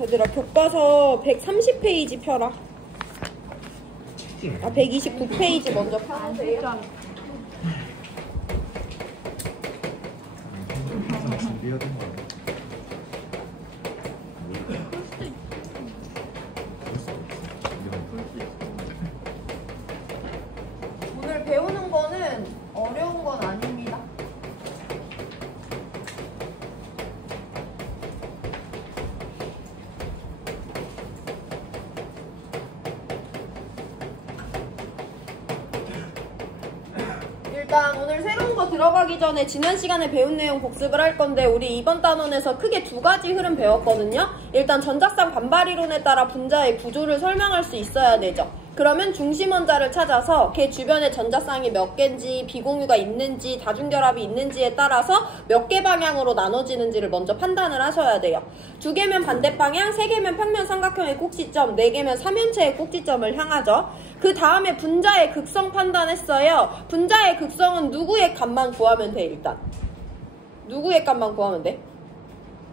얘들아 교과서 130페이지 펴라. 129페이지 먼저 펴보세요. 오늘 배우는 거는 어려운 건 아닙니다. 일단 오늘 새로운 거 들어가기 전에 지난 시간에 배운 내용 복습을 할 건데 우리 이번 단원에서 크게 두 가지 흐름 배웠거든요. 일단 전자쌍 반발 이론에 따라 분자의 구조를 설명할 수 있어야 되죠. 그러면 중심원자를 찾아서 걔 주변에 전자쌍이 몇 개인지 비공유가 있는지 다중결합이 있는지에 따라서 몇 개 방향으로 나눠지는지를 먼저 판단을 하셔야 돼요. 2개면 반대방향, 3개면 평면 삼각형의 꼭지점, 4개면 삼연체의 꼭지점을 향하죠. 그 다음에 분자의 극성 판단했어요. 분자의 극성은 누구의 값만 구하면 돼. 일단 누구의 값만 구하면 돼?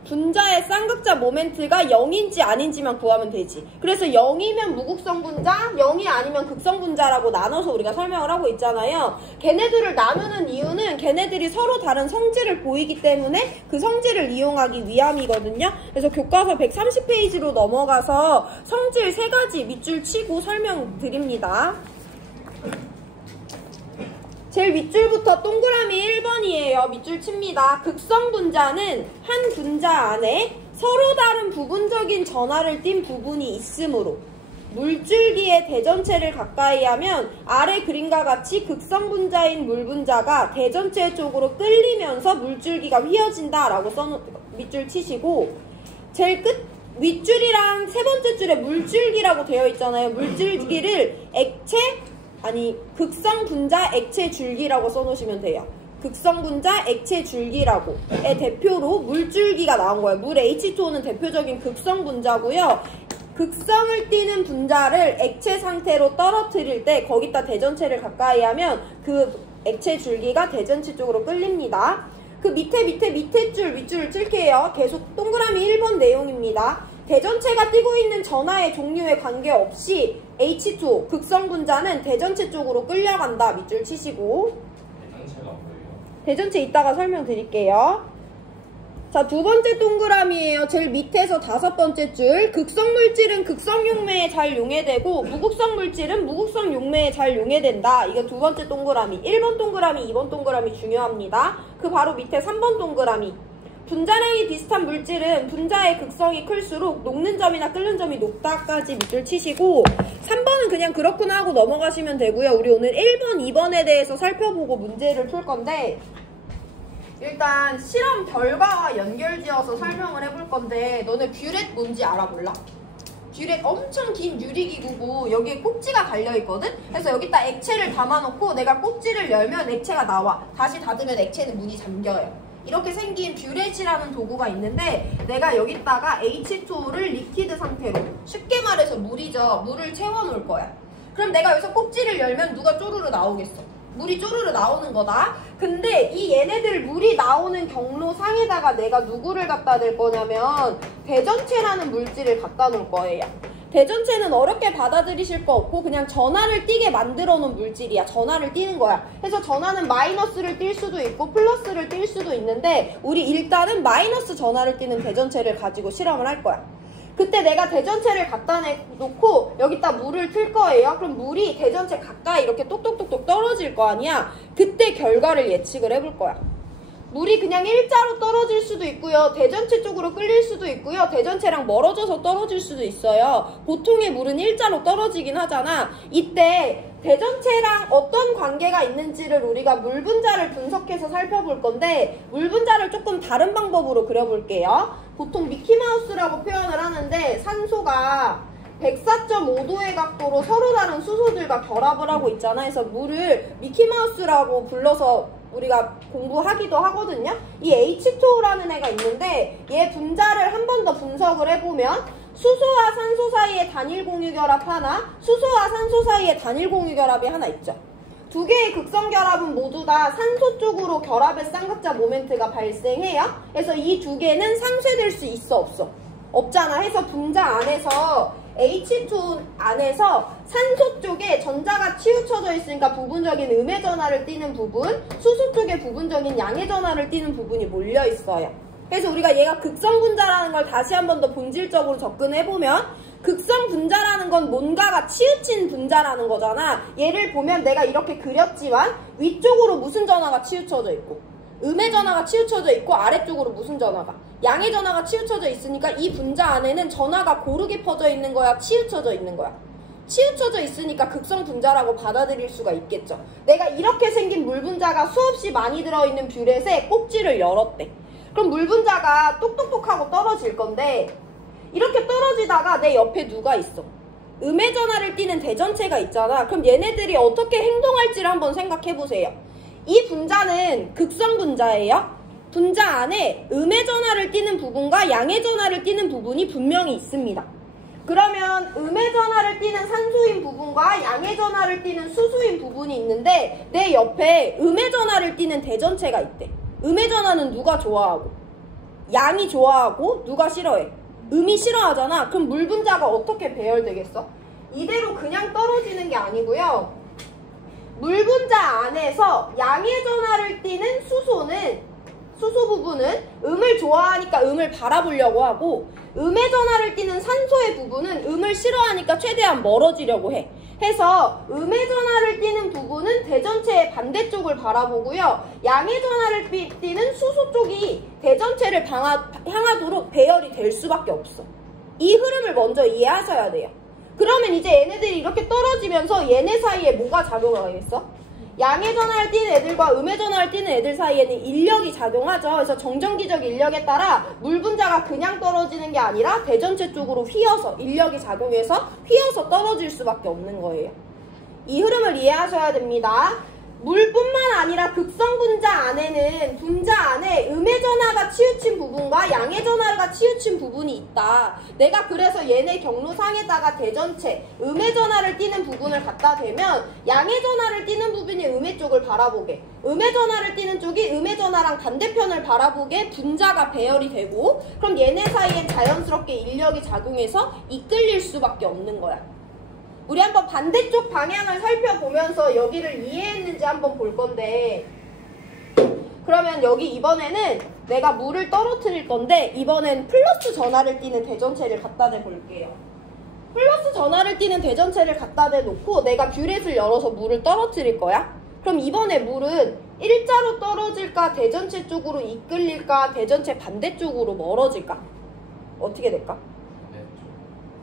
분자의 쌍극자 모멘트가 0인지 아닌지만 구하면 되지. 그래서 0이면 무극성 분자, 0이 아니면 극성 분자라고 나눠서 우리가 설명을 하고 있잖아요. 걔네들을 나누는 이유는 걔네들이 서로 다른 성질을 보이기 때문에 그 성질을 이용하기 위함이거든요. 그래서 교과서 130페이지로 넘어가서 성질 3가지 밑줄 치고 설명드립니다. 제일 밑줄부터 동그라미 1번이에요. 밑줄 칩니다. 극성 분자는 한 분자 안에 서로 다른 부분적인 전하를 띤 부분이 있으므로 물줄기의 대전체를 가까이 하면 아래 그림과 같이 극성 분자인 물분자가 대전체 쪽으로 끌리면서 물줄기가 휘어진다 라고 밑줄 치시고, 제일 끝 윗줄이랑 3번째 줄에 물줄기라고 되어 있잖아요. 물줄기를 극성 분자 액체 줄기라고 써놓으시면 돼요. 극성 분자 액체 줄기라고의 대표로 물줄기가 나온 거예요. 물 H2O는 대표적인 극성 분자고요. 극성을 띠는 분자를 액체 상태로 떨어뜨릴 때 거기다 대전체를 가까이 하면 그 액체 줄기가 대전체 쪽으로 끌립니다. 그 밑에 줄 윗줄을 찔게요. 계속 동그라미 1번 내용입니다. 대전체가 띄고 있는 전하의 종류에 관계없이 H2O 극성 분자는 대전체 쪽으로 끌려간다. 밑줄 치시고. 대전체가 뭐예요? 대전체 이따가 설명드릴게요. 자, 2번째 동그라미예요. 제일 밑에서 5번째 줄. 극성 물질은 극성 용매에 잘 용해되고 무극성 물질은 무극성 용매에 잘 용해된다. 이게 2번째 동그라미. 1번 동그라미, 2번 동그라미 중요합니다. 그 바로 밑에 3번 동그라미. 분자량이 비슷한 물질은 분자의 극성이 클수록 녹는 점이나 끓는 점이 높다까지 밑줄 치시고, 3번은 그냥 그렇구나 하고 넘어가시면 되고요. 우리 오늘 1번, 2번에 대해서 살펴보고 문제를 풀 건데, 일단 실험 결과와 연결지어서 설명을 해볼 건데, 너네 뷰렛 뭔지 알아 몰라? 뷰렛 엄청 긴 유리기구고 여기에 꼭지가 달려있거든? 그래서 여기다 액체를 담아놓고 내가 꼭지를 열면 액체가 나와. 다시 닫으면 액체는 문이 잠겨요. 이렇게 생긴 뷰렛이라는 도구가 있는데, 내가 여기다가 H2O를 리퀴드 상태로, 쉽게 말해서 물이죠. 물을 채워놓을 거야. 그럼 내가 여기서 꼭지를 열면 누가 쪼르르 나오겠어? 물이 쪼르르 나오는 거다. 근데 이 얘네들 물이 나오는 경로상에다가 내가 누구를 갖다 댈 거냐면 대전체라는 물질을 갖다 놓을 거예요. 대전체는 어렵게 받아들이실 거 없고 그냥 전하를 띄게 만들어 놓은 물질이야. 전하를 띄는 거야. 그래서 전하는 마이너스를 띌 수도 있고 플러스를 띌 수도 있는데, 우리 일단은 마이너스 전하를 띄는 대전체를 가지고 실험을 할 거야. 그때 내가 대전체를 갖다 놓고 여기다 물을 틀 거예요. 그럼 물이 대전체 가까이 이렇게 똑똑똑똑 떨어질 거 아니야. 그때 결과를 예측을 해볼 거야. 물이 그냥 일자로 떨어질 수도 있고요. 대전체 쪽으로 끌릴 수도 있고요. 대전체랑 멀어져서 떨어질 수도 있어요. 보통의 물은 일자로 떨어지긴 하잖아. 이때 대전체랑 어떤 관계가 있는지를 우리가 물분자를 분석해서 살펴볼 건데, 물분자를 조금 다른 방법으로 그려볼게요. 보통 미키마우스라고 표현을 하는데, 산소가 104.5도의 각도로 서로 다른 수소들과 결합을 하고 있잖아. 그래서 물을 미키마우스라고 불러서 우리가 공부하기도 하거든요. 이 H2O라는 애가 있는데, 얘 분자를 한 번 더 분석을 해보면 수소와 산소 사이에 단일 공유결합 하나, 수소와 산소 사이에 단일 공유결합이 하나 있죠. 2개의 극성결합은 모두 다 산소 쪽으로 결합의 쌍극자 모멘트가 발생해요. 그래서 이 2개는 상쇄될 수 있어 없어? 없잖아. 해서 분자 안에서 H2 안에서 산소 쪽에 전자가 치우쳐져 있으니까 부분적인 음의 전하를 띠는 부분, 수소 쪽에 부분적인 양의 전하를 띠는 부분이 몰려 있어요. 그래서 우리가 얘가 극성 분자라는 걸 다시 한 번 더 본질적으로 접근해보면 극성 분자라는 건 뭔가가 치우친 분자라는 거잖아. 얘를 보면 내가 이렇게 그렸지만 위쪽으로 무슨 전하가 치우쳐져 있고 음의 전하가 치우쳐져 있고 아래쪽으로 무슨 전하가 양의 전하가 치우쳐져 있으니까 이 분자 안에는 전하가 고르게 퍼져 있는 거야? 치우쳐져 있는 거야? 치우쳐져 있으니까 극성 분자라고 받아들일 수가 있겠죠. 내가 이렇게 생긴 물 분자가 수없이 많이 들어있는 뷰렛에 꼭지를 열었대. 그럼 물 분자가 똑똑똑하고 떨어질 건데 이렇게 떨어지다가 내 옆에 누가 있어? 음의 전하를 띠는 대전체가 있잖아. 그럼 얘네들이 어떻게 행동할지를 한번 생각해보세요. 이 분자는 극성 분자예요. 분자 안에 음의 전하를 띠는 부분과 양의 전하를 띠는 부분이 분명히 있습니다. 그러면 음의 전하를 띠는 산소인 부분과 양의 전하를 띠는 수소인 부분이 있는데 내 옆에 음의 전하를 띠는 대전체가 있대. 음의 전하는 누가 좋아하고 양이 좋아하고 누가 싫어해? 음이 싫어하잖아. 그럼 물 분자가 어떻게 배열되겠어? 이대로 그냥 떨어지는 게 아니고요. 물 분자 안에서 양의 전하를 띠는 수소 부분은 음을 좋아하니까 음을 바라보려고 하고 음의 전하를 띠는 산소의 부분은 음을 싫어하니까 최대한 멀어지려고 해. 해서 음의 전하를 띠는 부분은 대전체의 반대쪽을 바라보고요. 양의 전하를 띠는 수소 쪽이 대전체를 향하도록 배열이 될 수밖에 없어. 이 흐름을 먼저 이해하셔야 돼요. 그러면 이제 얘네들이 이렇게 떨어지면서 얘네 사이에 뭐가 작용하겠어? 양의 전하를 띠는 애들과 음의 전하를 띠는 애들 사이에는 인력이 작용하죠. 그래서 정전기적 인력에 따라 물 분자가 그냥 떨어지는 게 아니라 대전체 쪽으로 휘어서 인력이 작용해서 휘어서 떨어질 수밖에 없는 거예요. 이 흐름을 이해하셔야 됩니다. 물뿐만 아니라 극성 분자 안에는 분자 안에 음의 전하가 치우친 부분과 양의 전하가 치우친 부분이 있다. 내가 그래서 얘네 경로상에다가 대전체 음의 전하를 띠는 부분을 갖다 대면 양의 전하를 띠는 부분이 음의 쪽을 바라보게, 음의 전하를 띠는 쪽이 음의 전하랑 반대편을 바라보게 분자가 배열이 되고, 그럼 얘네 사이엔 자연스럽게 인력이 작용해서 이끌릴 수밖에 없는 거야. 우리 한번 반대쪽 방향을 살펴보면서 여기를 이해했는지 한번 볼 건데, 그러면 여기 이번에는 내가 물을 떨어뜨릴 건데 이번엔 플러스 전하를 띠는 대전체를 갖다 대 볼게요. 플러스 전하를 띠는 대전체를 갖다 대 놓고 내가 뷰렛을 열어서 물을 떨어뜨릴 거야. 그럼 이번에 물은 일자로 떨어질까, 대전체 쪽으로 이끌릴까, 대전체 반대쪽으로 멀어질까? 어떻게 될까?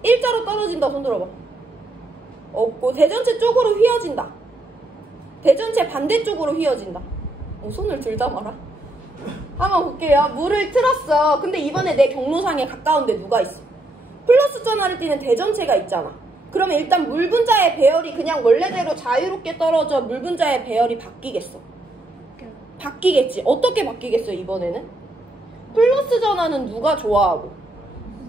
일자로 떨어진다. 손 들어봐. 없고 대전체 쪽으로 휘어진다. 대전체 반대쪽으로 휘어진다. 손을 들다 마라. 한번 볼게요. 물을 틀었어. 근데 이번에 내 경로상에 가까운데 누가 있어? 플러스 전하를 띠는 대전체가 있잖아. 그러면 일단 물 분자의 배열이 그냥 원래대로 자유롭게 떨어져 물 분자의 배열이 바뀌겠어? 바뀌겠지. 어떻게 바뀌겠어요 이번에는? 플러스 전하는 누가 좋아하고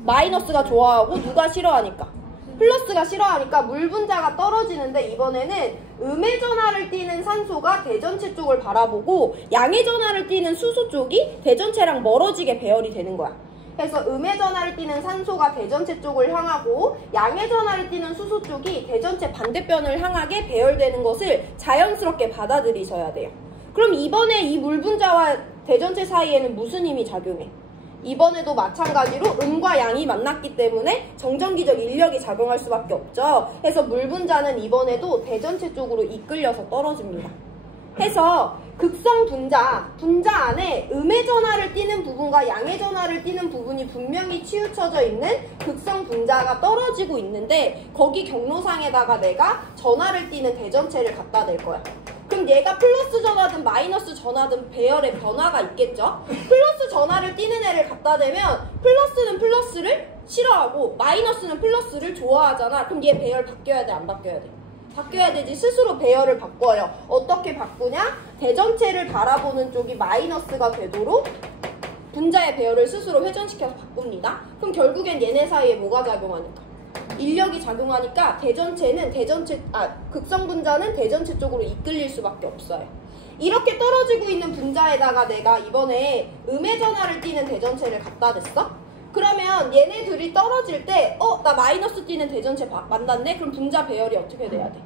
마이너스가 좋아하고 누가 싫어하니까? 플러스가 싫어하니까 물 분자가 떨어지는데 이번에는 음의 전하를 띠는 산소가 대전체 쪽을 바라보고 양의 전하를 띠는 수소 쪽이 대전체랑 멀어지게 배열이 되는 거야. 그래서 음의 전하를 띠는 산소가 대전체 쪽을 향하고 양의 전하를 띠는 수소 쪽이 대전체 반대편을 향하게 배열되는 것을 자연스럽게 받아들이셔야 돼요. 그럼 이번에 이 물 분자와 대전체 사이에는 무슨 힘이 작용해? 이번에도 마찬가지로 음과 양이 만났기 때문에 정전기적 인력이 작용할 수밖에 없죠. 그래서 물 분자는 이번에도 대전체 쪽으로 이끌려서 떨어집니다. 해서 극성 분자 안에 음의 전하를 띠는 부분과 양의 전하를 띠는 부분이 분명히 치우쳐져 있는 극성 분자가 떨어지고 있는데 거기 경로상에다가 내가 전하를 띠는 대전체를 갖다 댈 거야. 그럼 얘가 플러스 전하든 마이너스 전하든 배열의 변화가 있겠죠? 플러스 전하를 띠는 애를 갖다 대면 플러스는 플러스를 싫어하고 마이너스는 플러스를 좋아하잖아. 그럼 얘 배열 바뀌어야 돼? 안 바뀌어야 돼? 바뀌어야 되지. 스스로 배열을 바꿔요. 어떻게 바꾸냐? 대전체를 바라보는 쪽이 마이너스가 되도록 분자의 배열을 스스로 회전시켜서 바꿉니다. 그럼 결국엔 얘네 사이에 뭐가 작용하니까? 인력이 작용하니까 극성 분자는 대전체 쪽으로 이끌릴 수밖에 없어요. 이렇게 떨어지고 있는 분자에다가 내가 이번에 음의 전하를 띠는 대전체를 갖다 댔어? 그러면 얘네 둘이 떨어질 때 나 마이너스 띄는 대전체 만났네? 그럼 분자 배열이 어떻게 돼야 돼?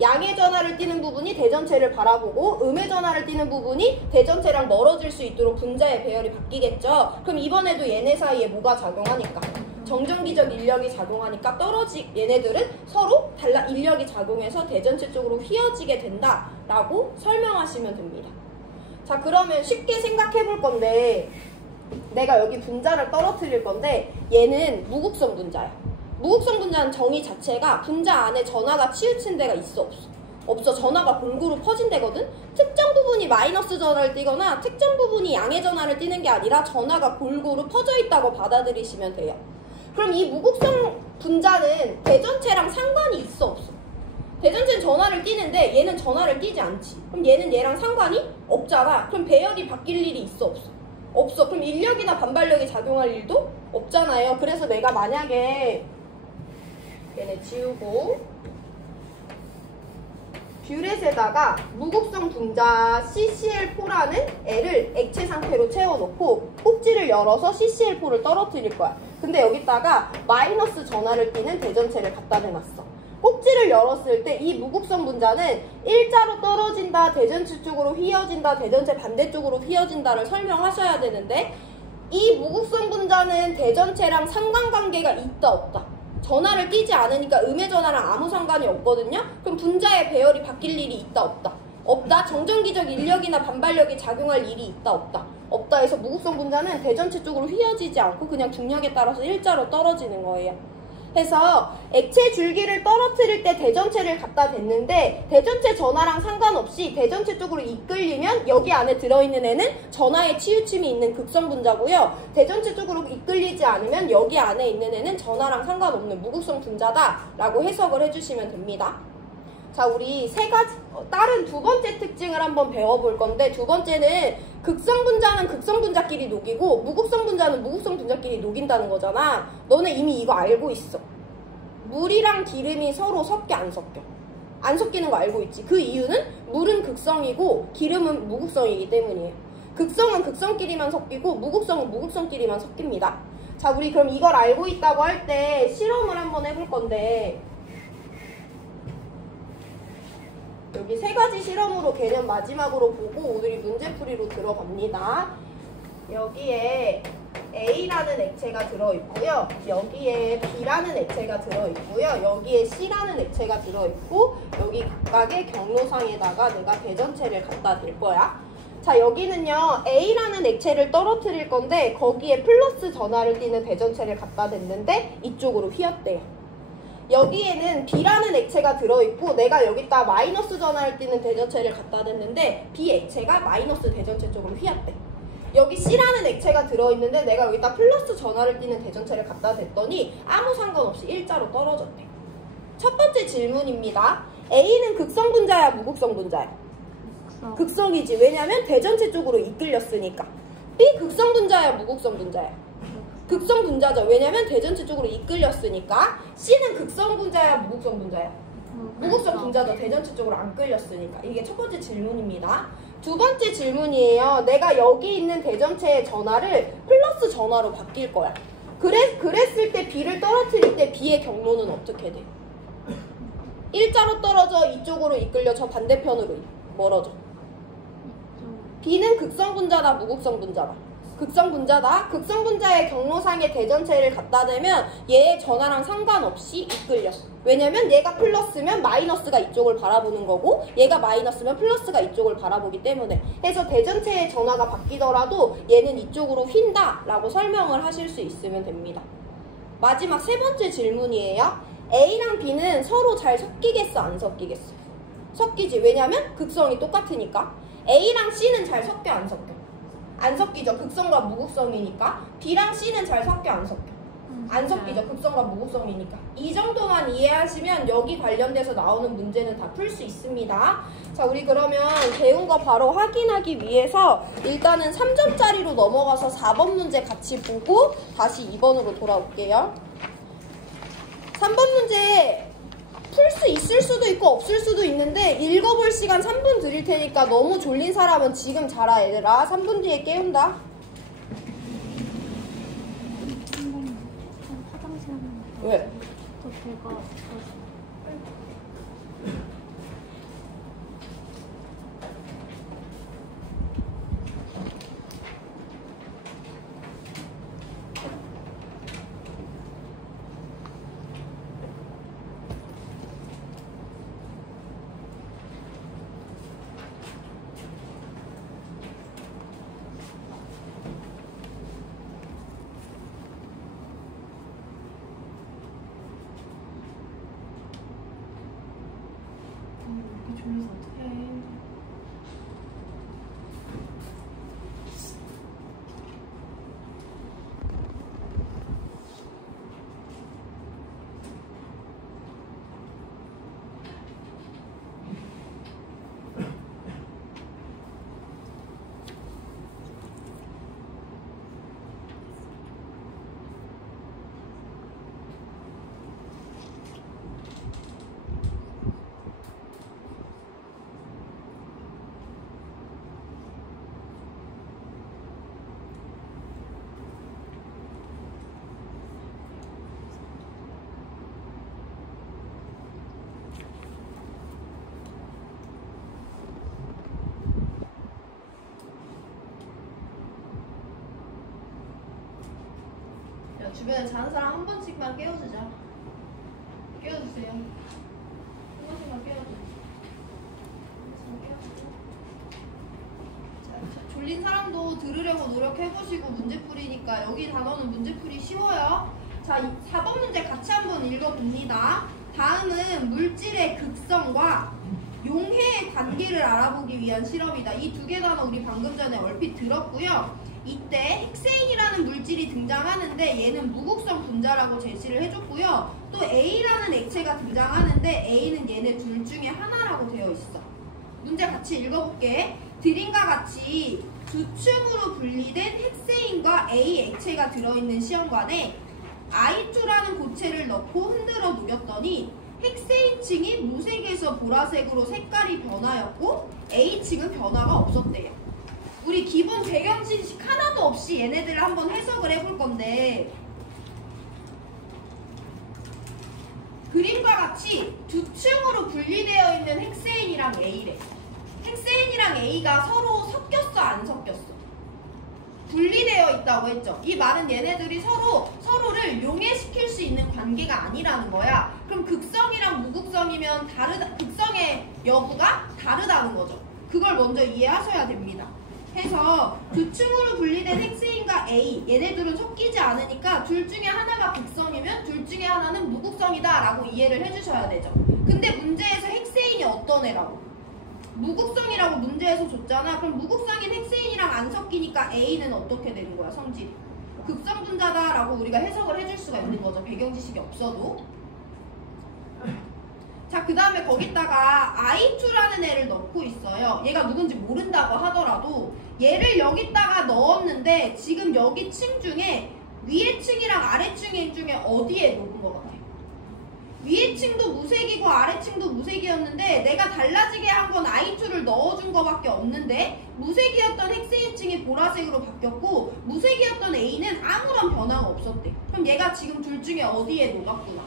양의 전하를 띄는 부분이 대전체를 바라보고 음의 전하를 띄는 부분이 대전체랑 멀어질 수 있도록 분자의 배열이 바뀌겠죠? 그럼 이번에도 얘네 사이에 뭐가 작용하니까? 정전기적 인력이 작용하니까 얘네들은 서로 인력이 작용해서 대전체 쪽으로 휘어지게 된다라고 설명하시면 됩니다. 자, 그러면 쉽게 생각해 볼 건데 내가 여기 분자를 떨어뜨릴 건데 얘는 무극성 분자야. 무극성 분자는 정의 자체가 분자 안에 전하가 치우친 데가 있어 없어? 없어. 전하가 골고루 퍼진 데거든? 특정 부분이 마이너스 전하를 띄거나 특정 부분이 양의 전하를 띄는 게 아니라 전하가 골고루 퍼져 있다고 받아들이시면 돼요. 그럼 이 무극성 분자는 대전체랑 상관이 있어 없어? 대전체는 전하를 띄는데 얘는 전하를 띄지 않지. 그럼 얘는 얘랑 상관이 없잖아. 그럼 배열이 바뀔 일이 있어 없어? 없어. 그럼 인력이나 반발력이 작용할 일도 없잖아요. 그래서 내가 만약에 얘네 지우고 뷰렛에다가 무극성 분자 CCl4라는 애를 액체 상태로 채워놓고 꼭지를 열어서 CCl4를 떨어뜨릴 거야. 근데 여기다가 마이너스 전하를 띄는 대전체를 갖다 대놨어. 꼭지를 열었을 때 이 무극성 분자는 일자로 떨어진다, 대전체 쪽으로 휘어진다, 대전체 반대쪽으로 휘어진다를 설명하셔야 되는데 이 무극성 분자는 대전체랑 상관관계가 있다 없다? 전하를 띄지 않으니까 음의 전하랑 아무 상관이 없거든요. 그럼 분자의 배열이 바뀔 일이 있다 없다? 없다. 정전기적 인력이나 반발력이 작용할 일이 있다 없다? 없다 해서 무극성 분자는 대전체 쪽으로 휘어지지 않고 그냥 중력에 따라서 일자로 떨어지는 거예요. 해서 액체 줄기를 떨어뜨릴 때 대전체를 갖다 댔는데 대전체 전하랑 상관없이 대전체 쪽으로 이끌리면 여기 안에 들어있는 애는 전하의 치우침이 있는 극성 분자고요. 대전체 쪽으로 이끌리지 않으면 여기 안에 있는 애는 전하랑 상관없는 무극성 분자다라고 해석을 해주시면 됩니다. 자, 우리 다른 두 번째 특징을 한번 배워볼 건데 두 번째는 극성 분자는 극성 분자끼리 녹이고 무극성 분자는 무극성 분자끼리 녹인다는 거잖아. 너네 이미 이거 알고 있어. 물이랑 기름이 서로 섞여 안 섞여? 안 섞이는 거 알고 있지? 그 이유는 물은 극성이고 기름은 무극성이기 때문이에요. 극성은 극성끼리만 섞이고 무극성은 무극성끼리만 섞입니다. 자, 우리 그럼 이걸 알고 있다고 할 때 실험을 한번 해볼 건데 여기 세 가지 실험으로 개념 마지막으로 보고 우리 문제풀이로 들어갑니다. 여기에 A라는 액체가 들어있고요. 여기에 B라는 액체가 들어있고요. 여기에 C라는 액체가 들어있고 여기 각각의 경로상에다가 내가 대전체를 갖다 댈 거야. 자, 여기는요. A라는 액체를 떨어뜨릴 건데 거기에 플러스 전하를 띄는 대전체를 갖다 댔는데 이쪽으로 휘었대요. 여기에는 B라는 액체가 들어있고 내가 여기다 마이너스 전하를 띄는 대전체를 갖다 댔는데 B 액체가 마이너스 대전체 쪽으로 휘었대. 여기 C라는 액체가 들어있는데 내가 여기다 플러스 전하를 띄는 대전체를 갖다 댔더니 아무 상관없이 일자로 떨어졌대. 첫 번째 질문입니다. A는 극성 분자야, 무극성 분자야? 극성이지. 왜냐면 대전체 쪽으로 이끌렸으니까. B 극성 분자야, 무극성 분자야? 극성 분자죠. 왜냐면 대전체 쪽으로 이끌렸으니까. C는 극성 분자야, 무극성 분자야? 무극성 분자죠. 대전체 쪽으로 안 끌렸으니까. 이게 첫 번째 질문입니다. 두 번째 질문이에요. 내가 여기 있는 대전체의 전하를 플러스 전하로 바뀔 거야. 그랬을 때 B를 떨어뜨릴 때 B의 경로는 어떻게 돼? 일자로 떨어져 이쪽으로 이끌려 저 반대편으로 멀어져. B는 극성 분자다, 무극성 분자다? 극성 분자다. 극성 분자의 경로상의 대전체를 갖다 대면 얘의 전하랑 상관없이 이끌려. 왜냐면 얘가 플러스면 마이너스가 이쪽을 바라보는 거고 얘가 마이너스면 플러스가 이쪽을 바라보기 때문에. 해서 대전체의 전하가 바뀌더라도 얘는 이쪽으로 휜다 라고 설명을 하실 수 있으면 됩니다. 마지막 세 번째 질문이에요. A랑 B는 서로 잘 섞이겠어, 안 섞이겠어? 섞이지. 왜냐면 극성이 똑같으니까. A랑 C는 잘 섞여, 안 섞여? 안 섞이죠. 극성과 무극성이니까. B랑 C는 잘 섞여, 안 섞여? 안 섞이죠. 극성과 무극성이니까. 이 정도만 이해하시면 여기 관련돼서 나오는 문제는 다 풀 수 있습니다. 자, 우리 그러면 배운 거 바로 확인하기 위해서 일단은 3점짜리로 넘어가서 4번 문제 같이 보고 다시 2번으로 돌아올게요. 3번 문제 풀 수 있을 수도 있고 없을 수도 있는데 읽어볼 시간 3분 드릴 테니까 너무 졸린 사람은 지금 자라 얘들아. 3분 뒤에 깨운다. 왜? 저 배가 이렇게 졸려서 어떡해. 주변에 자는 사람 한 번씩만 깨워주자. 깨워주세요. 한 번씩만 깨워줘. 자, 졸린 사람도 들으려고 노력해보시고 문제풀이니까 여기 단어는 문제풀이 쉬워요. 자, 4번 문제 같이 한번 읽어봅니다. 다음은 물질의 극성과 용해의 관계를 알아보기 위한 실험이다. 이 두 개 단어 우리 방금 전에 얼핏 들었고요. 이때 헥세인이라는 물질이 등장하는데 얘는 무극성 분자라고 제시를 해줬고요. 또 A라는 액체가 등장하는데 A는 얘네 둘 중에 하나라고 되어 있어. 문제 같이 읽어볼게. 드림과 같이 두 층으로 분리된 헥세인과 A 액체가 들어있는 시험관에 I2라는 고체를 넣고 흔들어 녹였더니 헥세인층이 무색에서 보라색으로 색깔이 변하였고 A층은 변화가 없었대요. 우리 기본 배경 지식 하나도 없이 얘네들을 한번 해석을 해볼 건데 그림과 같이 두 층으로 분리되어 있는 헥세인이랑 A래. 헥세인이랑 A가 서로 섞였어 안 섞였어? 분리되어 있다고 했죠. 이 말은 얘네들이 서로를 용해시킬 수 있는 관계가 아니라는 거야. 그럼 극성이랑 무극성이면 극성의 여부가 다르다는 거죠. 그걸 먼저 이해하셔야 됩니다. 해서 두 층으로 분리된 헥세인과 A 얘네들은 섞이지 않으니까 둘 중에 하나가 극성이면 둘 중에 하나는 무극성이다 라고 이해를 해주셔야 되죠. 근데 문제에서 헥세인이 어떤 애라고? 무극성이라고 문제에서 줬잖아. 그럼 무극성인 헥세인이랑 안 섞이니까 A는 어떻게 되는 거야? 성질 극성 분자다 라고 우리가 해석을 해줄 수가 있는 거죠. 배경 지식이 없어도. 자, 그 다음에 거기다가 I2라는 애를 넣고 있어요. 얘가 누군지 모른다고 하더라도 얘를 여기다가 넣었는데 지금 여기 층 중에 위에 층이랑 아래 층 중에 어디에 놓은 것 같아요? 위에 층도 무색이고 아래 층도 무색이었는데 내가 달라지게 한 건 I2를 넣어준 거밖에 없는데 무색이었던 헥세인 층이 보라색으로 바뀌었고 무색이었던 A는 아무런 변화가 없었대. 그럼 얘가 지금 둘 중에 어디에 녹았구나?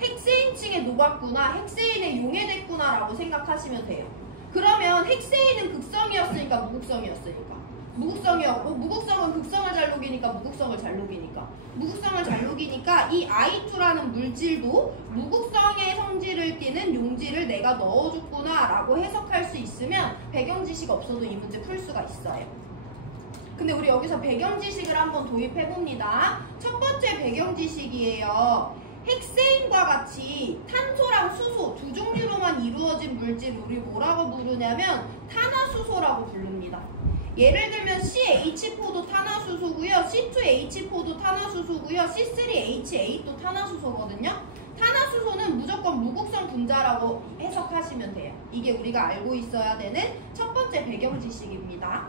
헥세인층에 녹았구나, 헥세인에 용해됐구나 라고 생각하시면 돼요. 그러면 헥세인은 극성이었으니까 무극성이었으니까 무극성이었고 무극성은 극성을 잘 녹이니까 무극성을 잘 녹이니까 무극성을 잘 녹이니까 이 I2라는 물질도 무극성의 성질을 띠는 용질을 내가 넣어줬구나 라고 해석할 수 있으면 배경 지식 없어도 이 문제 풀 수가 있어요. 근데 우리 여기서 배경 지식을 한번 도입해봅니다. 첫 번째 배경 지식이에요. 헥세인과 같이 탄소랑 수소 두 종류로만 이루어진 물질 우리 뭐라고 부르냐면 탄화수소라고 부릅니다. 예를 들면 CH4도 탄화수소고요. C2H4도 탄화수소고요. C3H8도 탄화수소거든요. 탄화수소는 무조건 무극성 분자라고 해석하시면 돼요. 이게 우리가 알고 있어야 되는 첫 번째 배경 지식입니다.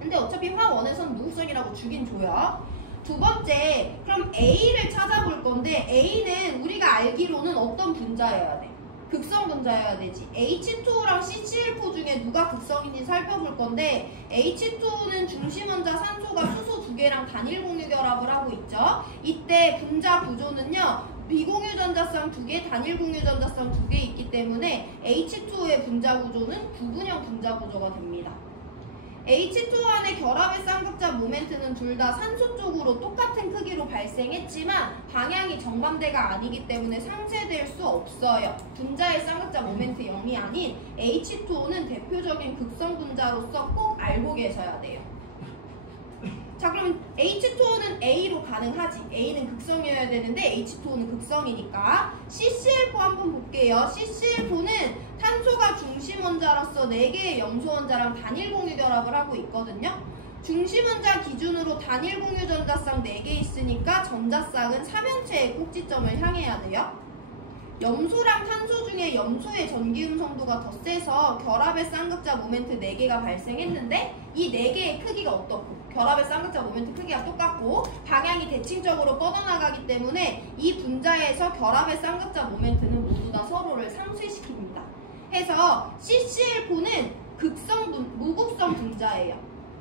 근데 어차피 화원에서는 무극성이라고 주긴 줘요. 두 번째, 그럼 A를 찾아볼 건데 A는 우리가 알기로는 어떤 분자여야 돼? 극성 분자여야 되지. H2랑 CCl4 중에 누가 극성인지 살펴볼 건데 H2는 중심원자 산소가 수소 두 개랑 단일 공유 결합을 하고 있죠. 이때 분자 구조는요, 비공유전자쌍 2개, 단일 공유전자쌍 2개 있기 때문에 H2O의 분자 구조는 구분형 분자 구조가 됩니다. H2O 안의 결합의 쌍극자 모멘트는 둘 다 산소 쪽으로 똑같은 크기로 발생했지만 방향이 정반대가 아니기 때문에 상쇄될 수 없어요. 분자의 쌍극자 모멘트 0이 아닌 H2O는 대표적인 극성 분자로서 꼭 알고 계셔야 돼요. 자, 그럼 H2O는 A로 가능하지. A는 극성이어야 되는데 H2O는 극성이니까 CCl4 한번 볼게요. CCl4는 탄소가 중심 원자로서 4개의 염소 원자랑 단일 공유 결합을 하고 있거든요. 중심 원자 기준으로 단일 공유 전자쌍 4개 있으니까 전자쌍은 3연체의 꼭지점을 향해야 돼요. 염소랑 탄소 중에 염소의 전기 음성도가 더 세서 결합의 쌍극자 모멘트 4개가 발생했는데 이 4개의 크기가 어떻고 결합의 쌍극자 모멘트 크기가 똑같고 방향이 대칭적으로 뻗어나가기 때문에 이 분자에서 결합의 쌍극자 모멘트는 모두 다 서로를 상쇄시킵니다. 해서 CCl4는 무극성 분자예요.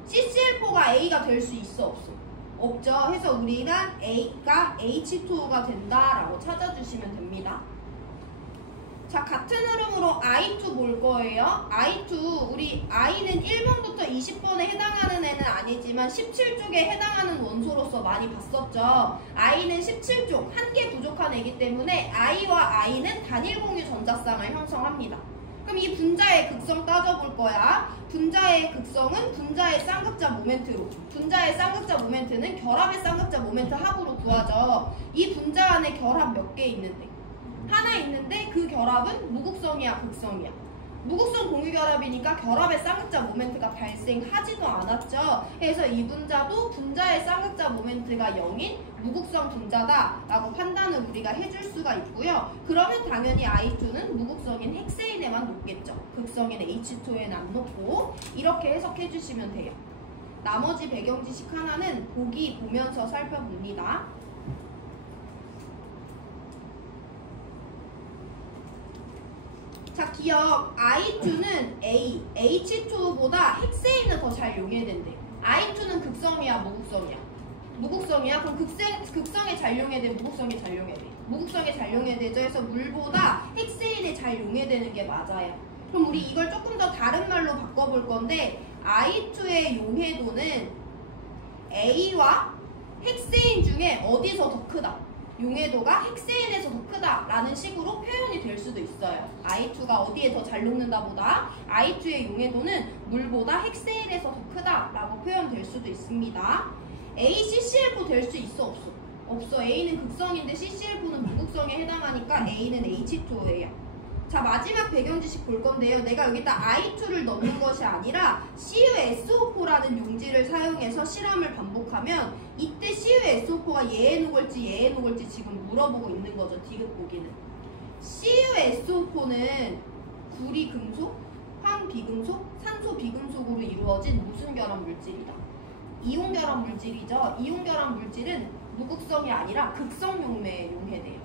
CCl4가 A가 될 수 있어 없어? 없죠. 해서 우리가 A가 H2O가 된다라고 찾아주시면 됩니다. 자, 같은 흐름으로 I2 볼 거예요. I2, 우리 I는 1번부터 20번에 해당하는 애는 아니지만 17쪽에 해당하는 원소로서 많이 봤었죠. I는 17쪽, 한 개 부족한 애기 때문에 I와 I는 단일 공유 전자쌍을 형성합니다. 그럼 이 분자의 극성 따져볼 거야. 분자의 극성은 분자의 쌍극자 모멘트로, 분자의 쌍극자 모멘트는 결합의 쌍극자 모멘트 합으로 구하죠. 이 분자 안에 결합 몇 개 있는데? 하나 있는데 그 결합은 무극성이야, 극성이야? 무극성 공유결합이니까 결합의 쌍극자 모멘트가 발생하지도 않았죠. 그래서 이 분자도 분자의 쌍극자 모멘트가 0인 무극성 분자다 라고 판단을 우리가 해줄 수가 있고요. 그러면 당연히 I2는 무극성인 헥세인에만 놓겠죠. 극성인 H2O에는 안 놓고 이렇게 해석해 주시면 돼요. 나머지 배경 지식 하나는 보면서 살펴봅니다. 자, 기억. I2는 A, H2O보다 헥세인을 더 잘 용해된대. I2는 극성이야, 무극성이야? 무극성이야? 그럼 극성에 잘 용해돼, 무극성에 잘 용해돼? 무극성에 잘 용해되죠. 그래서 물보다 헥세인에 잘 용해되는 게 맞아요. 그럼 우리 이걸 조금 더 다른 말로 바꿔볼 건데 I2의 용해도는 A와 헥세인 중에 어디서 더 크다? 용해도가 헥세인에서 더 크다라는 식으로 표현이 될 수도 있어요. I2가 어디에 더 잘 녹는다 보다 I2의 용해도는 물보다 헥세인에서 더 크다라고 표현될 수도 있습니다. A, CCl4 될 수 있어 없어? 없어. A는 극성인데 CCl4는 무극성에 해당하니까 A는 H2O예요. 자, 마지막 배경 지식 볼 건데요. 내가 여기다 I2를 넣는 것이 아니라 CuSO4라는 용지를 사용해서 실험을 반복하면 이때 CuSO4가 얘에 녹을지 얘에 녹을지 지금 물어보고 있는 거죠. 디귿 보기는. CuSO4는 구리 금속, 황 비금속, 산소 비금속으로 이루어진 무슨 결합 물질이다? 이온 결합 물질이죠. 이온 결합 물질은 무극성이 아니라 극성 용매에 용해돼요.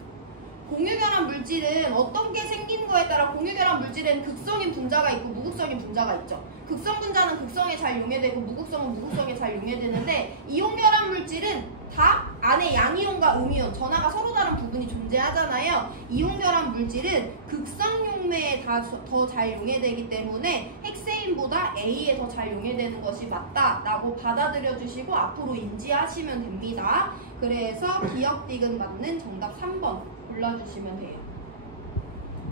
공유결합 물질은 어떤 게 생기는 거에 따라 공유결합 물질에는 극성인 분자가 있고 무극성인 분자가 있죠. 극성 분자는 극성에 잘 용해되고 무극성은 무극성에 잘 용해되는데 이온결합 물질은 다 안에 양이온과 음이온, 전하가 서로 다른 부분이 존재하잖아요. 이온결합 물질은 극성 용매에 더 잘 용해되기 때문에 헥세인보다 A에 더 잘 용해되는 것이 맞다라고 받아들여 주시고 앞으로 인지하시면 됩니다. 그래서 기억 디귿 맞는 정답 3번 골라주시면 돼요.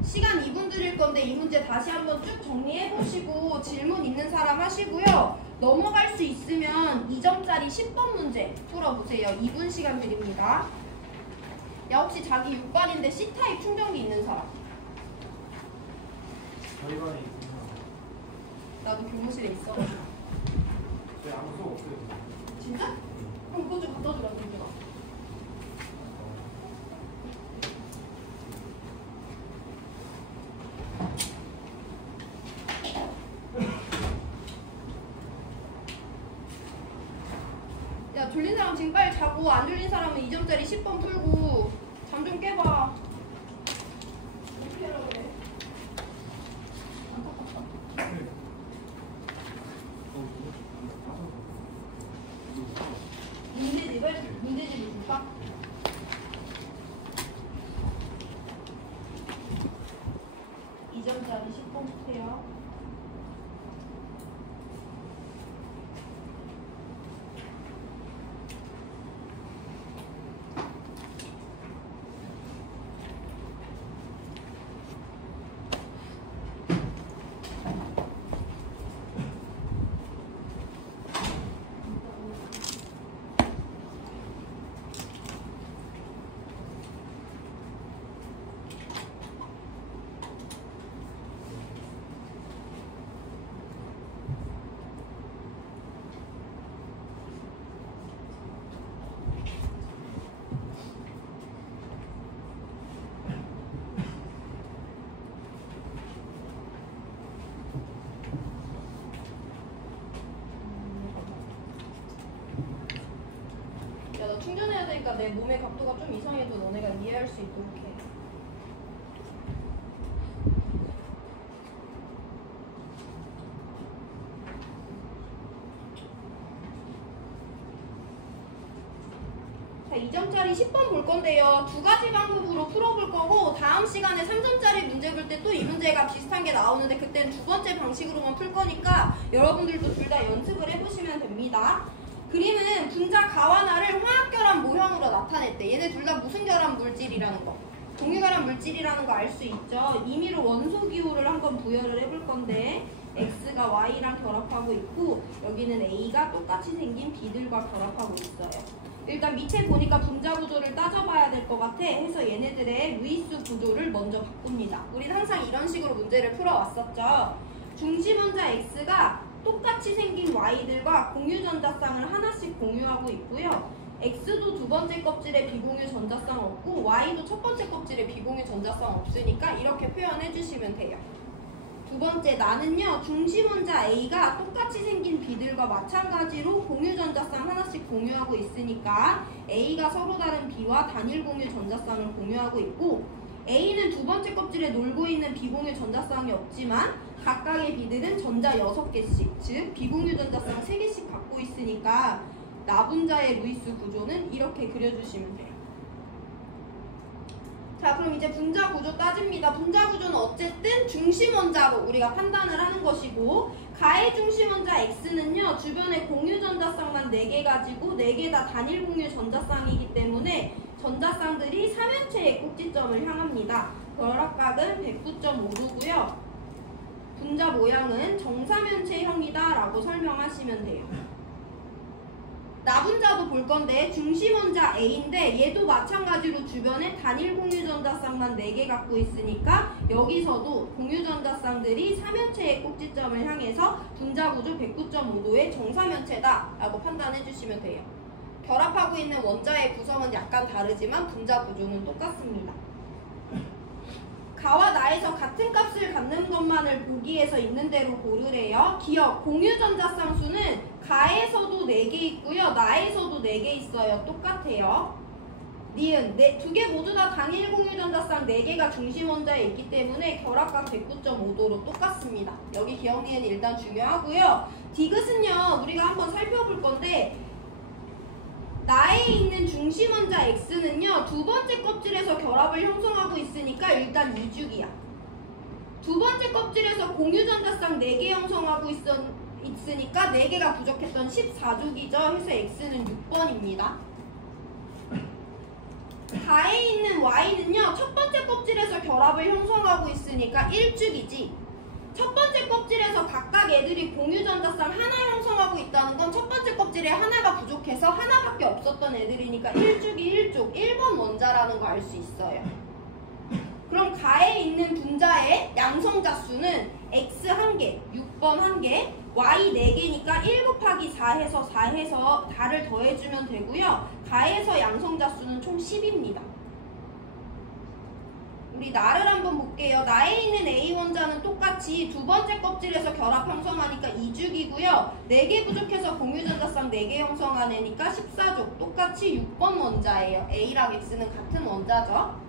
시간 2분 드릴 건데 이 문제 다시 한번 쭉 정리해보시고 질문 있는 사람 하시고요. 넘어갈 수 있으면 2점짜리 10번 문제 풀어보세요. 2분 시간 드립니다. 야, 혹시 자기 6반인데 C타입 충전기 있는 사람? 저희 반에 있구나. 나도 교무실에 있어. 저희 아무 수업 없어요. 진짜? 그럼 그거 좀 갖다 주라, 민규가. 야, 졸린 사람 지금 빨리 자고 안 졸린 사람은 2점짜리 10번 풀고 잠 좀 깨봐. 어떻게 하라고 그래? 문제집을 줄까? 충전해야 되니까 내 몸의 각도가 좀 이상해도 너네가 이해할 수 있도록 해. 자, 2점짜리 10번 볼 건데요. 두 가지 방법으로 풀어볼 거고 다음 시간에 3점짜리 문제 볼 때 또 이 문제가 비슷한 게 나오는데 그때는 두 번째 방식으로만 풀 거니까 여러분들도 둘 다 연습을 해보시면 됩니다. 그림은 분자 가와 나를 화학결합 모형으로 나타냈대. 얘네 둘 다 무슨 결합 물질이라는 거? 동유결합 물질이라는 거 알 수 있죠. 임의로 원소 기호를 한번 부여를 해볼 건데 X가 Y랑 결합하고 있고 여기는 A가 똑같이 생긴 B들과 결합하고 있어요. 일단 밑에 보니까 분자 구조를 따져봐야 될 것 같아. 해서 얘네들의 루이스 구조를 먼저 바꿉니다. 우리는 항상 이런 식으로 문제를 풀어왔었죠. 중심 원자 X가 똑같이 생긴 Y들과 공유 전자쌍을 하나씩 공유하고 있고요. X도 두 번째 껍질에 비공유 전자쌍 없고 Y도 첫 번째 껍질에 비공유 전자쌍 없으니까 이렇게 표현해 주시면 돼요. 두 번째 나는요 중심 원자 A가 똑같이 생긴 B들과 마찬가지로 공유 전자쌍 하나씩 공유하고 있으니까 A가 서로 다른 B와 단일 공유 전자쌍을 공유하고 있고 A는 두 번째 껍질에 놀고 있는 비공유 전자쌍이 없지만 각각의 B들은 전자 6개씩 즉 비공유 전자쌍 3개씩 갖고 있으니까 나분자의 루이스 구조는 이렇게 그려주시면 돼요. 자, 그럼 이제 분자 구조 따집니다. 분자 구조는 어쨌든 중심 원자로 우리가 판단을 하는 것이고 가의 중심 원자 X는요 주변에 공유 전자쌍만 4개 가지고 4개 다 단일 공유 전자쌍이기 때문에 전자쌍들이 3면체의 꼭지점을 향합니다. 결합각은 109.5도고요. 분자 모양은 정사면체형이다 라고 설명하시면 돼요. 나분자도 볼 건데 중심 원자 A인데 얘도 마찬가지로 주변에 단일 공유 전자쌍만 4개 갖고 있으니까 여기서도 공유 전자쌍들이 3면체의 꼭지점을 향해서 분자 구조 109.5도의 정사면체다 라고 판단해 주시면 돼요. 결합하고 있는 원자의 구성은 약간 다르지만 분자 구조는 똑같습니다. 가와 나에서 같은 값을 갖는 것만을 보기에서 있는 대로 고르래요. 기억, 공유 전자쌍 수는 가에서도 4개 있고요. 나에서도 4개 있어요. 똑같아요. 니은, 두 개 모두 다 단일 공유 전자쌍 4개가 중심 원자에 있기 때문에 결합각 109.5도로 똑같습니다. 여기 기억, 니은 일단 중요하고요. 디귿은요, 우리가 한번 살펴볼 건데 나에 있는 중심 원자 X는요 두 번째 껍질에서 결합을 형성하고 있으니까 일단 2주기야. 두 번째 껍질에서 공유 전자쌍 4개 형성하고 있으니까 4개가 부족했던 14주기죠. 해서 X는 6번입니다. 가에 있는 Y는요 첫 번째 껍질에서 결합을 형성하고 있으니까 1주기지. 첫 번째 껍질에서 각각 애들이 공유 전자쌍 하나 형성하고 있다는 건 첫 번째 껍질에 하나가 부족해서 하나밖에 없었던 애들이니까 1주기 1족 1번 원자라는 거 알 수 있어요. 그럼 가에 있는 분자의 양성자 수는 X 1개, 6번 1개, Y 4개니까 1 곱하기 4해서 4해서 다를 더해주면 되고요. 가에서 양성자 수는 총 10입니다. 우리 나를 한번 볼게요. 나에 있는 A 원자는 똑같이 두 번째 껍질에서 결합 형성하니까 2주기고요. 4개 부족해서 공유 전자쌍 4개 형성한 애니까 14족. 똑같이 6번 원자예요. A랑 X는 같은 원자죠.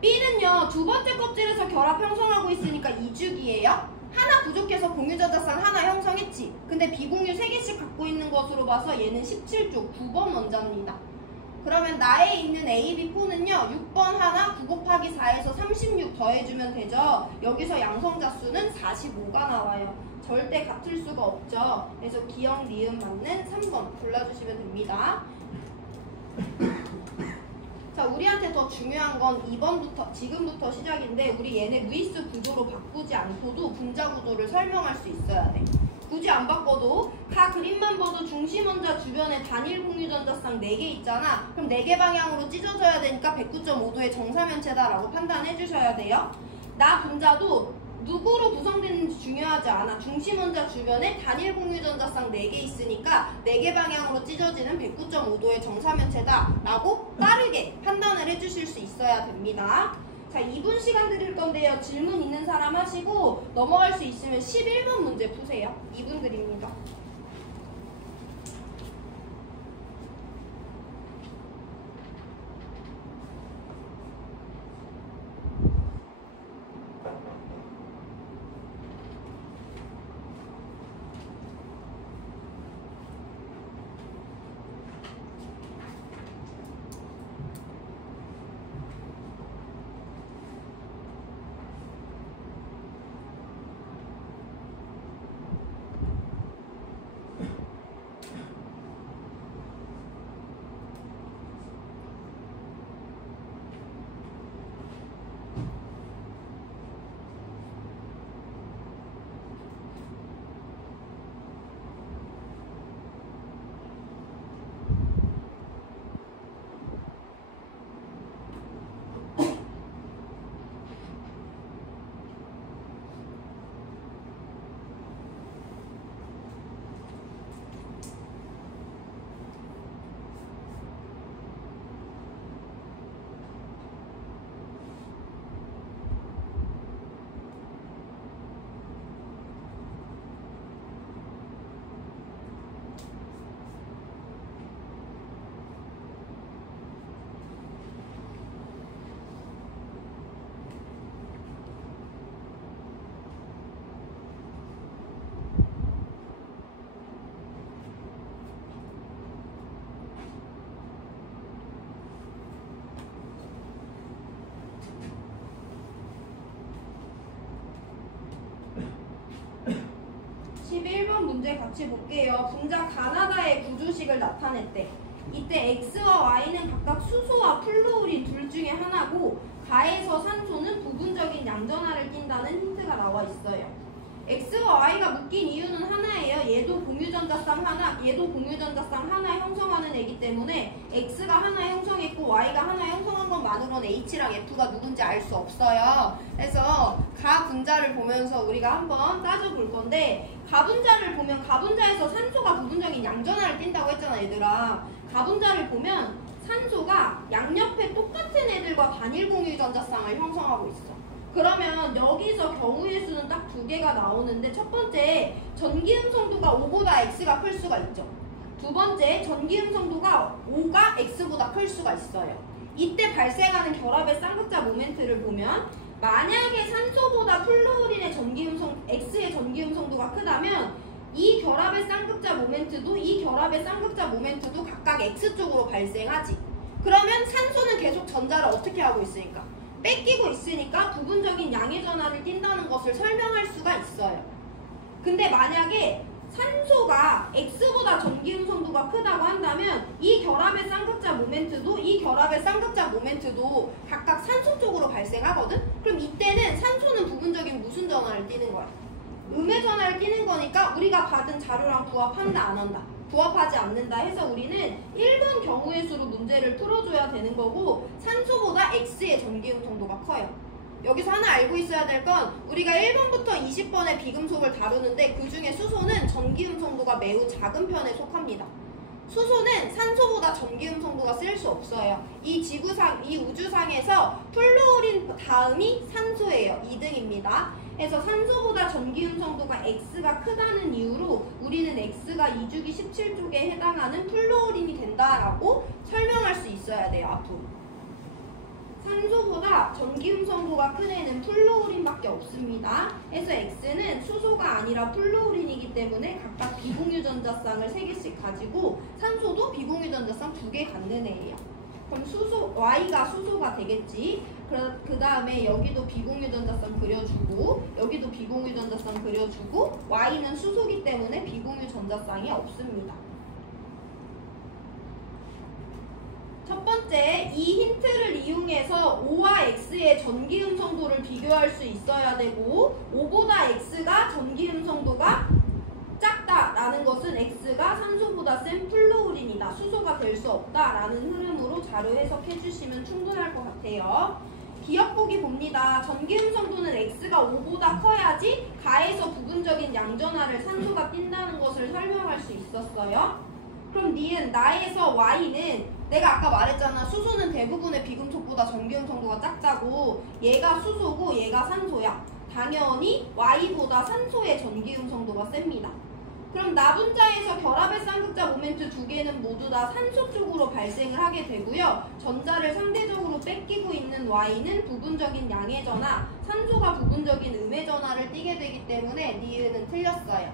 B는요. 두 번째 껍질에서 결합 형성하고 있으니까 2주기예요. 하나 부족해서 공유 전자쌍 하나 형성했지. 근데 비공유 3개씩 갖고 있는 것으로 봐서 얘는 17족. 9번 원자입니다. 그러면 나에 있는 AB4는요 6번 하나 9 곱하기 4에서 36 더해주면 되죠. 여기서 양성자 수는 45가 나와요. 절대 같을 수가 없죠. 그래서 기억, 니은 맞는 3번 골라주시면 됩니다. 자, 우리한테 더 중요한 건 2번부터 지금부터 시작인데 우리 얘네 루이스 구조로 바꾸지 않고도 분자 구조를 설명할 수 있어야 돼. 굳이 안 바꿔도 가 그림만 봐도 중심 원자 주변에 단일 공유 전자쌍 4개 있잖아. 그럼 4개 방향으로 찢어져야 되니까 109.5도의 정사면체다라고 판단해 주셔야 돼요. 나 분자도 누구로 구성되는지 중요하지 않아. 중심 원자 주변에 단일 공유 전자쌍 4개 있으니까 4개 방향으로 찢어지는 109.5도의 정사면체다라고 빠르게 판단을 해주실 수 있어야 됩니다. 자, 2분 시간 드릴 건데요. 질문 있는 사람 하시고 넘어갈 수 있으면 11번 문제 푸세요. 2분 드립니다. 같이 볼게요. 분자 가나다의 구조식을 나타냈대. 이때 X와 Y는 각각 수소와 플루오린 둘 중에 하나고 가에서 산소는 부분적인 양전하를 띈다는 힌트가 나와 있어요. X와 Y가 묶인 이유는 하나예요. 얘도 공유전자쌍 하나, 얘도 공유전자쌍 하나 형성하는 애기 때문에 X가 하나 형성했고 Y가 하나 형성한 것만으로는 H랑 F가 누군지 알 수 없어요. 그래서 가 분자를 보면서 우리가 한번 따져볼 건데, 가 분자를 보면 가 분자에서 산소가 부분적인 양전하를 띈다고 했잖아 얘들아. 가 분자를 보면 산소가 양옆에 똑같은 애들과 단일 공유전자쌍을 형성하고 있어. 그러면 여기서 경우의 수는 딱 두 개가 나오는데, 첫 번째 전기음 성도가 5보다 X가 클 수가 있죠. 두 번째 전기음 성도가 5가 X보다 클 수가 있어요. 이때 발생하는 결합의 쌍극자 모멘트를 보면, 만약에 산소보다 플루오린의 X의 전기음 성도가 크다면 이 결합의 쌍극자 모멘트도 이 결합의 쌍극자 모멘트도 각각 X쪽으로 발생하지. 그러면 산소는 계속 전자를 어떻게 하고 있으니까? 뺏기고 있으니까 부분적인 양의 전하를 띈다는 것을 설명할 수가 있어요. 근데 만약에 산소가 X보다 전기음 성도가 크다고 한다면 이 결합의 쌍극자 모멘트도 각각 산소 쪽으로 발생하거든? 그럼 이때는 산소는 부분적인 무슨 전하를 띠는 거야? 음의 전하를 띠는 거니까 우리가 받은 자료랑 부합한다 안 한다? 부합하지 않는다 해서 우리는 1번 경우의 수로 문제를 풀어줘야 되는 거고, 산소보다 X의 전기음 성도가 커요. 여기서 하나 알고 있어야 될 건, 우리가 1번부터 20번의 비금속을 다루는데 그 중에 수소는 전기음 성도가 매우 작은 편에 속합니다. 수소는 산소보다 전기음 성도가 쓸 수 없어요. 이 우주상에서 플루오린 다음이 산소예요. 2등입니다. 그래서 산소보다 전기음 성도가 X가 크다는 이유로 우리는 X가 2주기 17쪽에 해당하는 플루오린이 된다라고 설명할 수 있어야 돼요. 앞으로. 산소보다 전기음 성도가 큰 애는 플루오린밖에 없습니다. 그래서 X는 수소가 아니라 플루오린이기 때문에 각각 비공유전자쌍을 3개씩 가지고, 산소도 비공유전자쌍 2개 갖는 애예요. 그럼 Y가 수소가 되겠지. 그 다음에 여기도 비공유전자쌍 그려주고, 여기도 비공유전자쌍 그려주고, Y는 수소기 때문에 비공유전자쌍이 없습니다. 첫 번째, 이 힌트를 이용해서 O와 X의 전기음 성도를 비교할 수 있어야 되고, O보다 X가 전기음 성도가 작다라는 것은 X가 산소보다 센 플루오린이다, 수소가 될 수 없다라는 흐름으로 자료 해석해 주시면 충분할 것 같아요. 기억 보기 봅니다. 전기음 성도는 X가 5보다 커야지 가에서 부분적인 양전하를 산소가 띈다는 것을 설명할 수 있었어요. 그럼 니은 나에서 Y는, 내가 아까 말했잖아. 수소는 대부분의 비금속보다 전기음 성도가 작다고. 얘가 수소고 얘가 산소야. 당연히 Y보다 산소의 전기음 성도가 셉니다. 그럼 나분자에서 결합의 쌍극자 모멘트 2개는 모두 다 산소 쪽으로 발생을 하게 되고요. 전자를 상대적으로 뺏기고 있는 Y는 부분적인 양의 전하, 산소가 부분적인 음의 전하를 띠게 되기 때문에 니은은 틀렸어요.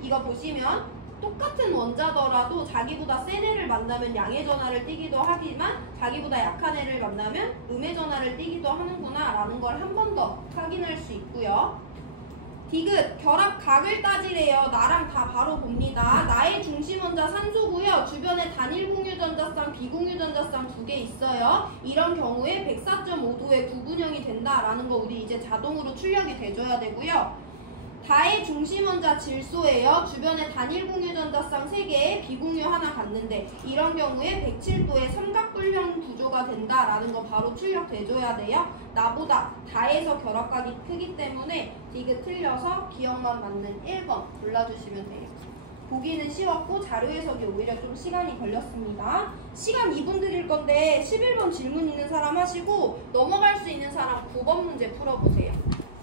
이거 보시면 똑같은 원자더라도 자기보다 센 애를 만나면 양의 전하를 띠기도 하지만 자기보다 약한 애를 만나면 음의 전하를 띠기도 하는구나 라는 걸 한 번 더 확인할 수 있고요. 디귿, 결합 각을 따지래요. 나랑 다 바로 봅니다. 나의 중심 원자 산소고요. 주변에 단일 공유전자쌍, 비공유전자쌍 2개 있어요. 이런 경우에 104.5도의 구분형이 된다라는 거 우리 이제 자동으로 출력이 돼줘야 되고요. 다의 중심 원자 질소예요. 주변에 단일 공유전자쌍 3개, 비공유 하나 갖는데 이런 경우에 107도의 삼각불형 구조가 된다라는 거 바로 출력돼줘야 돼요. 나보다 다에서 결합각이 크기 때문에 디귿 틀려서 기억만 맞는 1번 골라주시면 돼요. 보기는 쉬웠고 자료 해석이 오히려 좀 시간이 걸렸습니다. 시간 2분 드릴 건데 11번 질문 있는 사람 하시고 넘어갈 수 있는 사람 9번 문제 풀어보세요.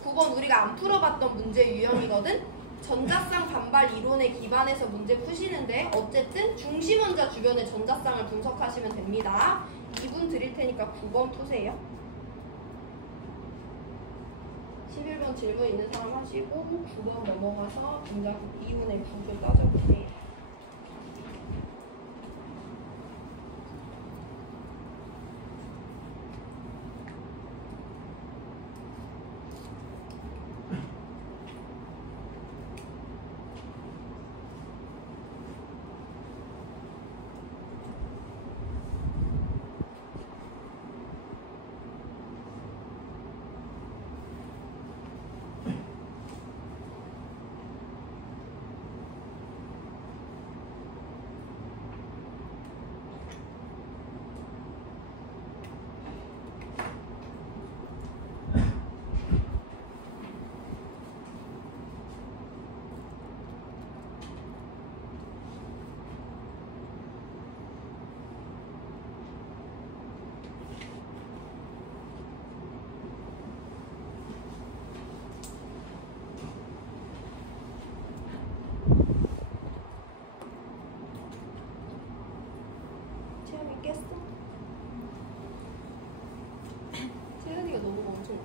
9번 우리가 안 풀어봤던 문제 유형이거든? 전자쌍 반발 이론에 기반해서 문제 푸시는데 어쨌든 중심원자 주변의 전자쌍을 분석하시면 됩니다. 2분 드릴 테니까 9번 푸세요. 11번 질문 있는 사람 하시고 9번 넘어가서 분자 이론의 구조 따져보세요.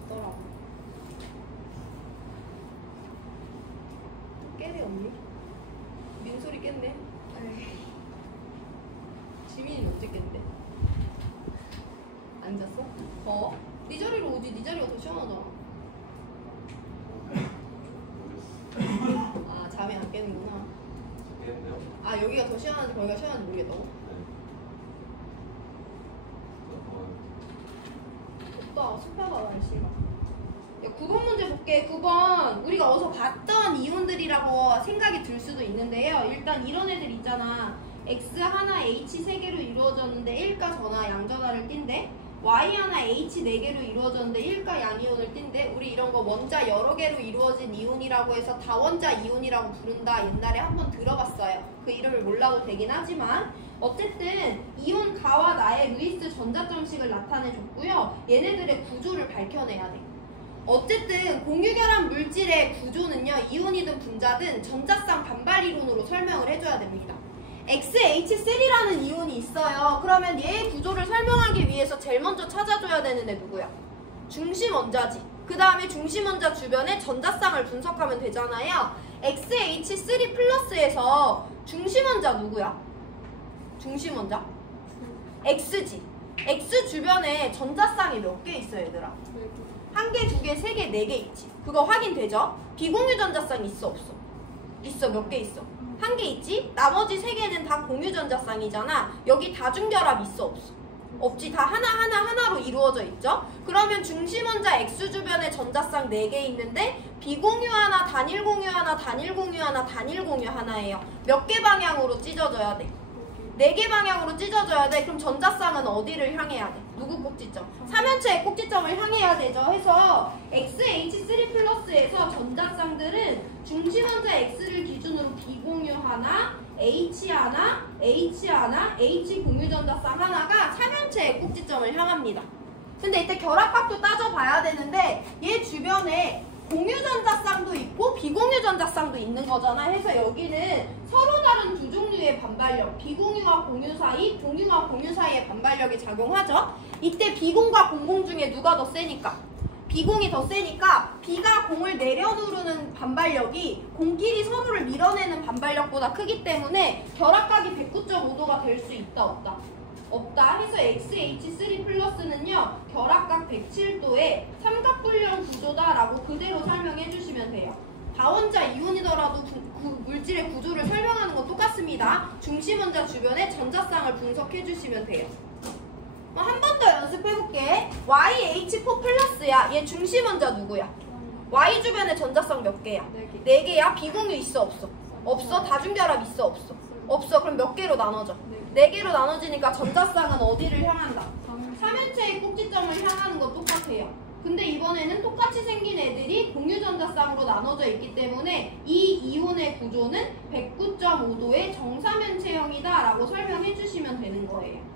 없더라. 깨네 언니? 민소리 깼네? 지민이는 언제 깼는데? 안 잤어? 네 자리로 오지. 네 자리가 더 시원하잖아. 아 잠이 안 깨는구나. 깼네요. 아 여기가 더 시원한지 거기가 시원한지 모르겠다고? 덥다. 습하다 날씨가. 9번 문제 볼게. 9번 우리가 어디서 봤던 이온들이라고 생각이 들 수도 있는데요. 일단 이런 애들 있잖아. X 하나 H 3개로 이루어졌는데 1가 전하 양전하를 띈대. Y 하나 H 4개로 이루어졌는데 1가 양이온을 띈대. 우리 이런 거 원자 여러 개로 이루어진 이온이라고 해서 다원자 이온이라고 부른다. 옛날에 한번 들어봤어요. 그 이름을 몰라도 되긴 하지만 어쨌든 이온 가와 나의 루이스 전자점식을 나타내줬고요. 얘네들의 구조를 밝혀내야 돼. 어쨌든 공유결합 물질의 구조는요. 이온이든 분자든 전자쌍 반발 이론으로 설명을 해줘야 됩니다. XH3라는 이온이 있어요. 그러면 얘의 구조를 설명하기 위해서 제일 먼저 찾아줘야 되는 애 누구야? 중심원자지. 그 다음에 중심원자 주변에 전자쌍을 분석하면 되잖아요. XH3 플러스에서 중심원자 누구야? 중심원자? X지. X 주변에 전자쌍이 몇 개 있어 얘들아? 1개, 2개, 3개, 4개 있지. 그거 확인되죠? 비공유 전자쌍 있어 없어? 있어. 몇 개 있어? 1개 있지? 나머지 3개는 다 공유 전자쌍이잖아. 여기 다중결합 있어 없어? 없지. 다 하나로 이루어져 있죠? 그러면 중심원자 X 주변에 전자쌍 4개 있는데 비공유 하나, 단일 공유 하나, 단일 공유 하나, 단일 공유 하나예요. 몇 개 방향으로 찢어져야 돼? 4개 방향으로 찢어져야 돼. 그럼 전자쌍은 어디를 향해야 돼? 누구 꼭지점? 3연체의 꼭지점을 향해야 되죠. 해서 XH3 플러스에서 전자쌍들은 중심원자 X를 기준으로 비공유 하나, H 하나, H 하나, H 공유 전자쌍 하나가 3연체의 꼭지점을 향합니다. 근데 이때 결합각도 따져봐야 되는데 얘 주변에 공유 전자쌍도 있고 비공유 전자쌍도 있는 거잖아. 해서 여기는 서로 다른 두 종류의 반발력, 비공유와 공유 사이, 공유와 공유 사이의 반발력이 작용하죠. 이때 비공과 공공 중에 누가 더 세니까? 비공이 더 세니까 비가 공을 내려누르는 반발력이 공끼리 서로를 밀어내는 반발력보다 크기 때문에 결합각이 109.5도가 될 수 있다 없다? 없다. 해서 XH3 플러스는요 결합각 107도의 삼각불량 구조다라고 그대로 설명해 주시면 돼요. 다원자 이온이더라도 그 물질의 구조를 설명하는 건 똑같습니다. 중심원자 주변에 전자쌍을 분석해 주시면 돼요. 한 번 더 연습해 볼게. YH4 플러스야. 얘 중심원자 누구야? Y 주변에 전자쌍 몇 개야? 4개야. 비공유 있어 없어? 없어. 다중결합 있어 없어? 없어. 그럼 몇 개로 나눠져? 4개로 나눠지니까 전자쌍은 어디를 향한다? 3연체의 꼭지점을 향하는 건 똑같아요. 근데 이번에는 똑같이 생긴 애들이 공유 전자쌍으로 나눠져 있기 때문에 이 이온의 구조는 109.5도의 정삼연체형이다 라고 설명해 주시면 되는 거예요.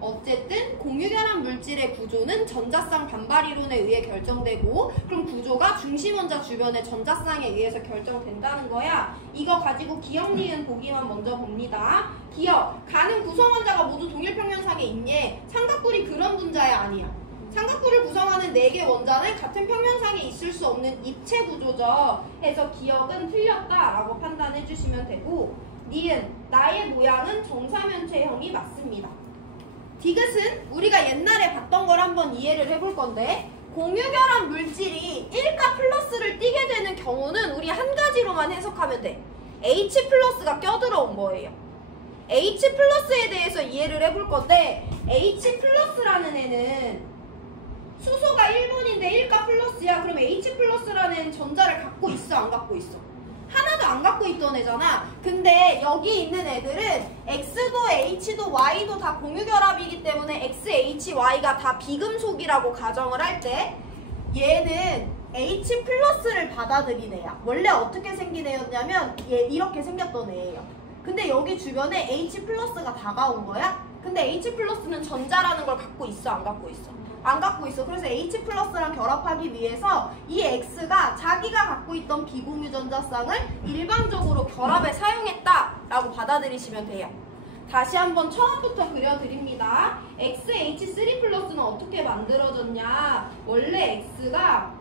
어쨌든 공유결합 물질의 구조는 전자쌍 반발 이론에 의해 결정되고 그럼 구조가 중심원자 주변의 전자쌍에 의해서 결정된다는 거야. 이거 가지고 기억, 니은 보기만 먼저 봅니다. 기억, 가는 구성원자가 모두 동일평면상에 있니? 삼각뿔이 그런 분자야 아니야? 삼각뿔을 구성하는 4개 원자는 같은 평면상에 있을 수 없는 입체 구조죠. 해서 기억은 틀렸다라고 판단해 주시면 되고 니은, 나의 모양은 정삼연체형이 맞습니다. 디귿은 우리가 옛날에 봤던 걸 한번 이해를 해볼 건데 공유결합 물질이 1가 플러스를 띠게 되는 경우는 우리 한 가지로만 해석하면 돼. H 플러스가 껴들어온 거예요. H 플러스에 대해서 이해를 해볼 건데 H 플러스라는 애는 수소가 1번인데 1가 플러스야. 그럼 H 플러스라는 애는 전자를 갖고 있어 안 갖고 있어? 하나도 안 갖고 있던 애잖아. 근데 여기 있는 애들은 X도 H도 Y도 다 공유결합이기 때문에 X, H, Y가 다 비금속이라고 가정을 할 때 얘는 H 플러스를 받아들인 애야. 원래 어떻게 생긴 애였냐면 얘 이렇게 생겼던 애예요. 근데 여기 주변에 H 플러스가 다가온 거야. 근데 H 플러스는 전자라는 걸 갖고 있어 안 갖고 있어? 안 갖고 있어. 그래서 H 플러스랑 결합하기 위해서 이 X가 자기가 갖고 있던 비공유 전자쌍을 일방적으로 결합에 사용했다라고 받아들이시면 돼요. 다시 한번 처음부터 그려드립니다. XH3 플러스는 어떻게 만들어졌냐? 원래 X가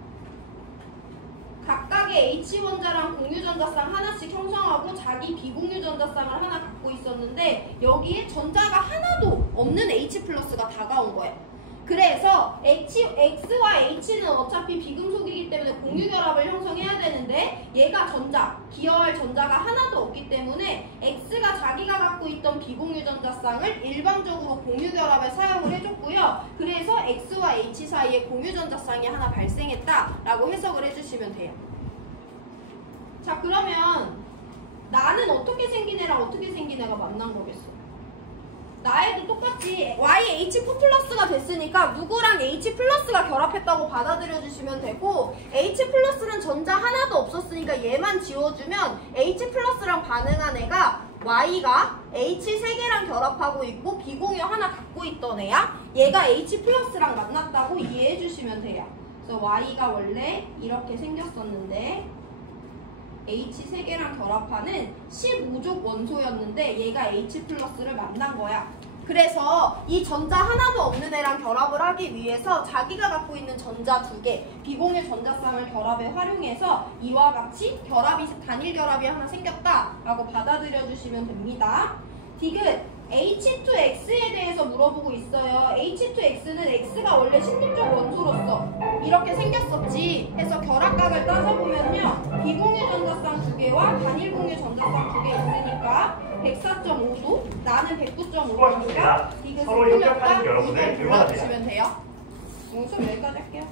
각각의 H원자랑 공유전자쌍 하나씩 형성하고 자기 비공유전자쌍을 하나 갖고 있었는데 여기에 전자가 하나도 없는 H 플러스가 다가온 거예요. 그래서 X와 H는 어차피 비금속이기 때문에 공유결합을 형성해야 되는데 얘가 전자, 기여할 전자가 하나도 없기 때문에 X가 자기가 갖고 있던 비공유전자쌍을 일방적으로 공유결합에 사용을 해줬고요. 그래서 X와 H 사이에 공유전자쌍이 하나 발생했다라고 해석을 해주시면 돼요. 자, 그러면 나는 어떻게 생긴 애랑 어떻게 생긴 애가 만난 거겠어? 나에도 똑같이 YH4 플러스가 됐으니까 누구랑 H 플러스가 결합했다고 받아들여 주시면 되고, H 플러스는 전자 하나도 없었으니까 얘만 지워주면 H 플러스랑 반응한 애가 Y가 H 3개랑 결합하고 있고 비공유 하나 갖고 있던 애야. 얘가 H 플러스랑 만났다고 이해해 주시면 돼요. 그래서 Y가 원래 이렇게 생겼었는데 H 3개랑 결합하는 15족 원소였는데 얘가 H 플러스를 만난 거야. 그래서 이 전자 하나도 없는 애랑 결합을 하기 위해서 자기가 갖고 있는 전자 2개, 비공유 전자쌍을 결합에 활용해서 이와 같이 단일 결합이 하나 생겼다라고 받아들여 주시면 됩니다. 디귿 H2X에 대해서 물어보고 있어요. H2X는 X가 원래 16족 원소로서 이렇게 생겼었지. 해서 결합각을 따져보면요. 비공유 전자쌍 2개와 단일 공유 전자쌍 2개 있으니까 104.5도, 나는 109.5도니까 디귿을 틀렸다. 이걸 골라주시면 돼요. 오늘 수업 여기까지 할게요.